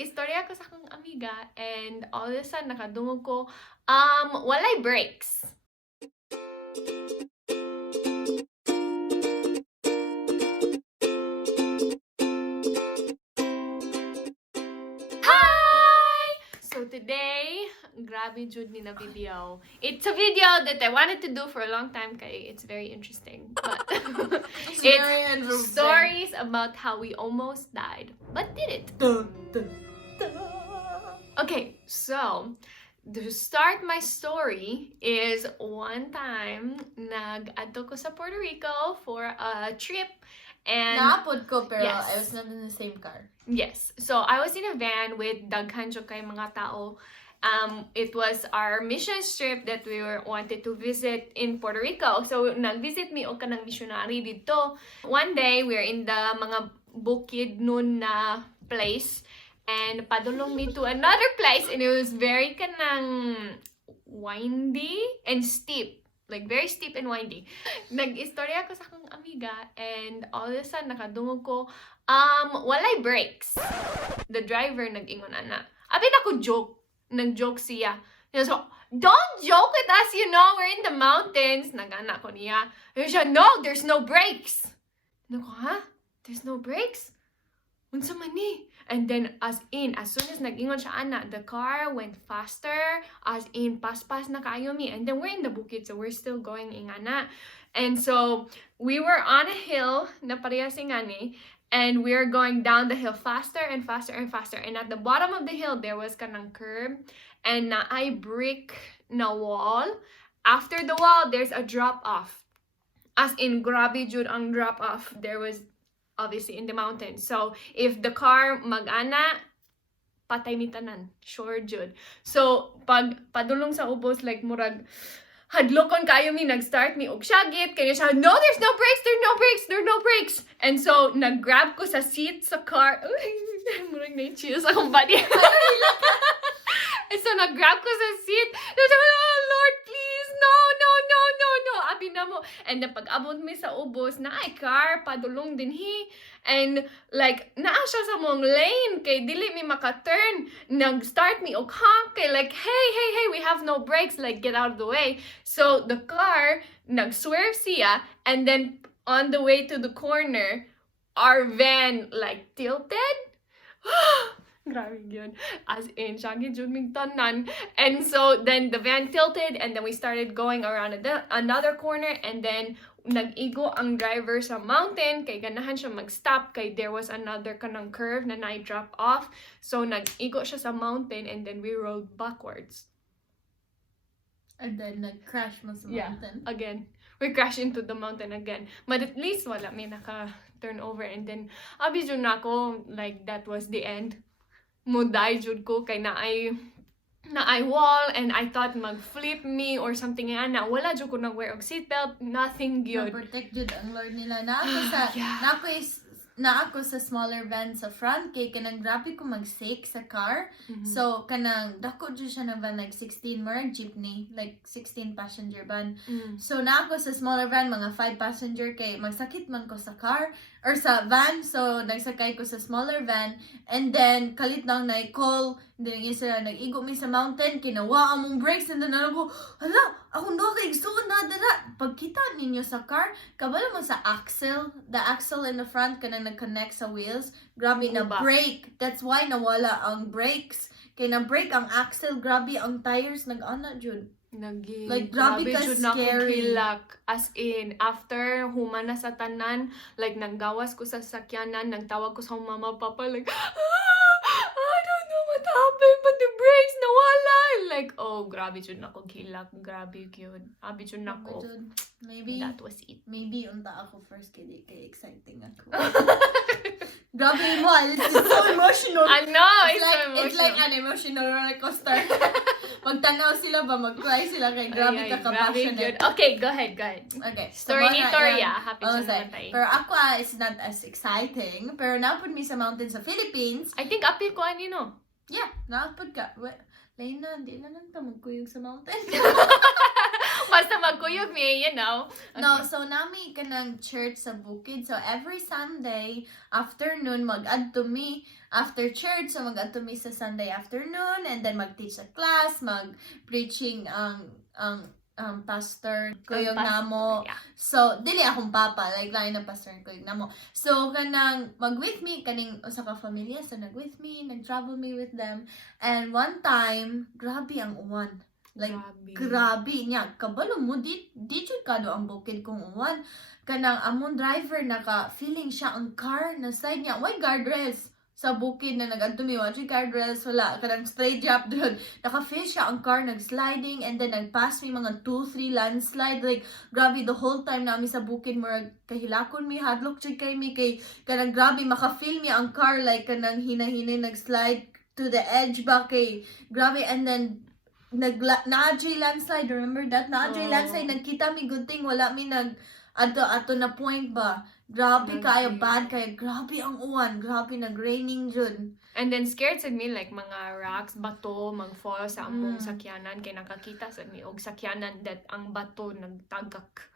nag-istorya ko sa akong amiga and all of a sudden nakadungog ko walay brakes. Hi! So today, grabe jud ni na video. It's a video that I wanted to do for a long time kay it's very interesting. But it's stories about how we almost died but did it. Okay, so to start my story is one time nag-adto ko sa Puerto Rico for a trip and Naapod ko pero yes. I was not in the same car. Yes. So I was in a van with daghan jud kay mga tao. It was our mission trip that we wanted to visit in Puerto Rico. So nag-visit mi og kanang missionary dito. One day we're in the mga bukid nun na place and padulong me to another place and it was very kanang windy and steep. Like, very steep and windy. Nag-istorya ko sa akong amiga and all of a sudden nakadungog ko walay brakes. The driver nag-ingon ana. Abin ako joke. Nag-joke siya. So, don't joke with us, you know, we're in the mountains. Nag-ana ko niya. And siya, no, there's no brakes. Ano ko, ha? There's no brakes? Unsa man ni? And then, as soon as nag-ingon siya, ana, the car went faster, as in, pas-pas na kaayo mi. And then, we're in the bukid, so we're still going ingana. And so, we were on a hill, na parehas ingani, and we were going down the hill faster and faster and faster. And at the bottom of the hill, there was kanang curb, and na ay brick na wall. After the wall, there's a drop-off. As in, grabe jud ang drop-off. There was obviously in the mountains. So, if the car mag-ana, patay mi tanan. Sure, jud. So, pag padulong sa ubos, like, murag, hadlokon kayo mi, nag-start mi og syagit, kaya siya, no, there's no brakes, there's no brakes, there's no brakes. And so, nag-grab ko sa seat sa car. Murag na-cheers akong body. And so, nag-grab ko sa seat. Oh, Lord, please, no. Abi na mo. And then, pag-abot mi sa ubos, na ay car, padulong din he. And, like, naa siya sa mong lane, kay dili mi maka-turn. Nag-start mi og honk, kay like, hey, we have no brakes, like, get out of the way. So, the car, nag-swerve siya, and then, on the way to the corner, our van, like, tilted. Grabe yun. As in, syagi jud mig tanan. And so, then the van tilted, and then we started going around another corner, and then, nag-igo ang driver sa mountain, kay ganahan siya mag-stop, kay there was another kanang curve na na-drop off. So, nag-igo siya sa mountain, and then we rolled backwards. And then, nag-crash mo sa mountain. Again. We crashed into the mountain again. But at least, wala may naka-turn over. And then, abi jud na ako, like, that was the end. Muday jud ko kay na ay wall and I thought mag-flip me or something nga na wala jud ko nag-wear og seatbelt, nothing good. Na-protect jud ang Lord nila. Na ako sa smaller van sa front kay kanang grabe ko mag-sake sa car. So kanang dako jud siya ng van like 16 marag jeepney, like 16 passenger van. So na ako sa smaller van mga 5 passenger kay magsakit man ko sa car or sa van, so nagsakay ko sa smaller van and then kalit nang na-call then isa nag-igo mi sa mountain kinawa among brakes and then ako hala ako no kay gusto ko na dara pagkita ninyo sa car kabalo mo sa axle, the axle in the front kana nag-connect sa wheels, grabe na brake, that's why nawala ang brakes kay na brake ang axle, grabe ang tires nag-ana jud. Like, grabe ka scary. As in, after humana sa tanan, like, naggawas ko sa sakyanan, nagtawag ko sa mama, papa, like, I don't know what happened, but the brakes nawala. Like, oh, grabe jud na ko hilak. Grabe yun. Grabe jud na ko. Maybe, that was it. Maybe, unta ako first kay exciting ako. Grabe mo, it's so emotional. I know, it's like an emotional roller coaster. Magtanaw sila ba, mag-cry sila kay grabe ka-passionate. Okay, go ahead. Okay. Story ni Toria, happy siya namatay. Pero ako, it's not as exciting. Pero napod mi sa mountains sa Philippines. I think apil ko anino. Yeah, napod ka. Lain na, hindi na lang ta magkuyog sa mountain. Basta magkuyog me, you know. No, so nami kanang church sa bukid. So every Sunday afternoon mag-adto mi after church. So mag-adto mi sa Sunday afternoon and then mag-teach sa class, mag-preaching ang pastor kuyog namo. Yeah. So dili akong papa, like lain na pastor kuyog namo. So kanang mag-with me kaning usa ka pamilya, so nag-with me, nag-travel me with them. And one time, grabe ang uwan. Like, grabe niya. Kabalo mo, di jud kado ang bukid kung uwan. Kanang among driver, naka-feeling siya ang car na side niya. Why guardrails? Sa bukid na nag-adto mi, watching guardrails, wala. Kanang straight drop doon. Naka-feel siya ang car, nag-sliding, and then nag-pass mi mga 2-3 landslide. Like, grabe, the whole time namin sa bukid, murag kahilakon mi, hadlok jud kay mi, kay kanang grabe, maka-feel mi ang car, like, kanang hinahinay, nag-slide to the edge ba, kay grabe, and then, na-adjay landslide, remember that? Na-adjay landslide, nagkita mi good thing, wala mi ato na point ba. Grabe kayo, bad kayo, grabe ang uwan, grabe nag-raining jud. And then scared sa me like mga rocks, bato, mag-fall sa among sakyanan kay nakakita sa mi og sakyanan that ang bato nagtagak.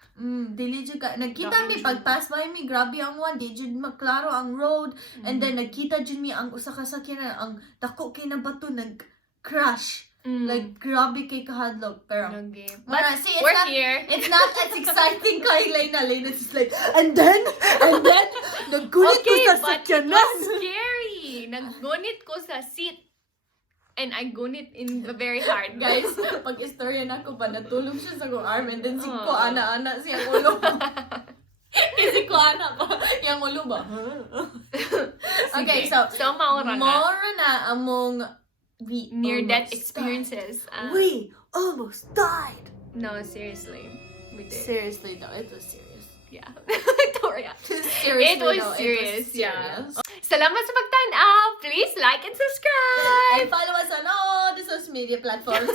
Dili jud ka. Nagkita mi pag-pass by mi, grabe ang uwan, di jud maklaro ang road. And then nagkita jud mi ang usa ka sakyanan, ang dako kay na bato nag-crash. Like, grabe kay kahadlok. Pero, but see, we're here. It's not as exciting kay Lena. It's just like, and then, naggunit ko sa sakyanan. It was scary. Naggunit ko sa seat. And I gunit in very hard. Guys, pag istorya na ko pa, natulog siya sa kong arm, and then si ko, ana-ana siya ulo. Kasi ko, ana pa. Yang ulo ba? Okay, so maura na among near-death experiences. We almost died. No, seriously. We did. Seriously, though. It was serious. Yeah. Victoria. It was serious. Yeah. Salamat sa pagtanaw. Please like and subscribe. And follow us on all the social media platforms.